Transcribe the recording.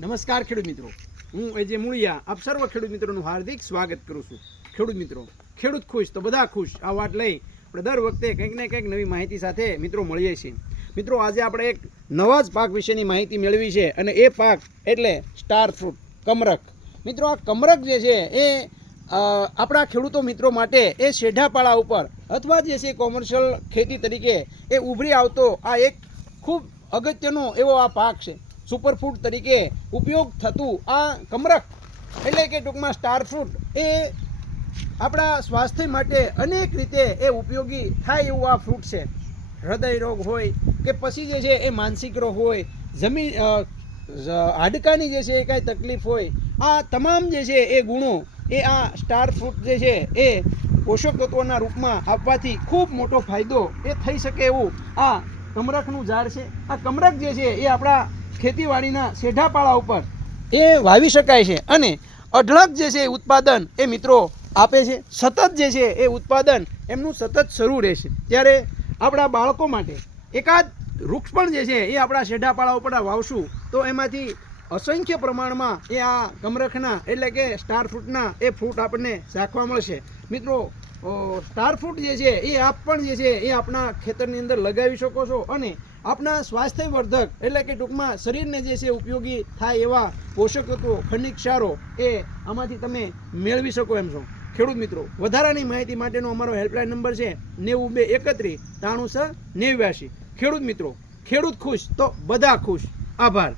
નમસ્કાર ખેડૂત મિત્રો. હું અજય મૂળિયા આપ સર્વ ખેડૂત મિત્રોનું હાર્દિક સ્વાગત કરું છું. ખેડૂત મિત્રો, ખેડૂત ખુશ તો બધા ખુશ. આ વાત લઈ આપણે દર વખતે કંઈક ને કંઈક નવી માહિતી સાથે મિત્રો મળીએ છીએ. મિત્રો, આજે આપણે એક નવા જ પાક વિશેની માહિતી મેળવી છે અને એ પાક એટલે સ્ટાર ફ્રૂટ કમરક મિત્રો, આ કમરક જે છે એ આપણા ખેડૂતો મિત્રો માટે એ શેઢાપાળા ઉપર અથવા જે છે કોમર્શિયલ ખેતી તરીકે એ ઉભરી આવતો આ એક ખૂબ અગત્યનો એવો આ પાક છે. સુપરફૂડ તરીકે ઉપયોગ થતું આ કમરક એટલે કે ટૂંકમાં સ્ટાર ફ્રૂટ એ આપણા સ્વાસ્થ્ય માટે અનેક રીતે એ ઉપયોગી થાય એવું આ ફ્રૂટ છે. હૃદય રોગ હોય કે પછી જે છે એ માનસિક રોગ હોય જમીન હાડકાની જે છે એ કાંઈ તકલીફ હોય, આ તમામ જે છે એ ગુણો એ આ સ્ટાર ફ્રૂટ જે છે એ પોષક તત્વોના રૂપમાં આપવાથી ખૂબ મોટો ફાયદો એ થઈ શકે એવું આ કમરકનું ઝાડ છે. આ કમરક જે છે એ આપણા ખેતીવાડીના શેઢાપાળા ઉપર એ વાવી શકાય છે. અને અઢળક જે છે ઉત્પાદન એ મિત્રો આપે છે. સતત જે છે એ ઉત્પાદન એમનું સતત શરૂ રહેશે. ત્યારે આપણા બાળકો માટે એકાદ વૃક્ષ પણ જે છે એ આપણા શેઢાપાળા ઉપર વાવશું તો એમાંથી અસંખ્ય પ્રમાણમાં એ આ કમરખના એટલે કે સ્ટાર ફ્રૂટના એ ફ્રૂટ આપણને શાખવા મળશે. મિત્રો સ્ટાર ફ્રૂટ જે છે એ આપ પણ જે છે એ આપણા ખેતરની અંદર લગાવી શકો છો અને આપણા સ્વાસ્થ્યવર્ધક એટલે કે ટૂંકમાં શરીરને જે છે ઉપયોગી થાય એવા પોષક તત્વો ખનિજ ક્ષારો એ આમાંથી તમે મેળવી શકો એમ છો. ખેડૂત મિત્રો, વધારાની માહિતી માટેનો અમારો હેલ્પલાઇન નંબર છે નેવું બે એકત્રીસ ત્રાણું છ નેવ્યાશી. ખેડૂત મિત્રો, ખેડૂત ખુશ તો બધા ખુશ. આભાર.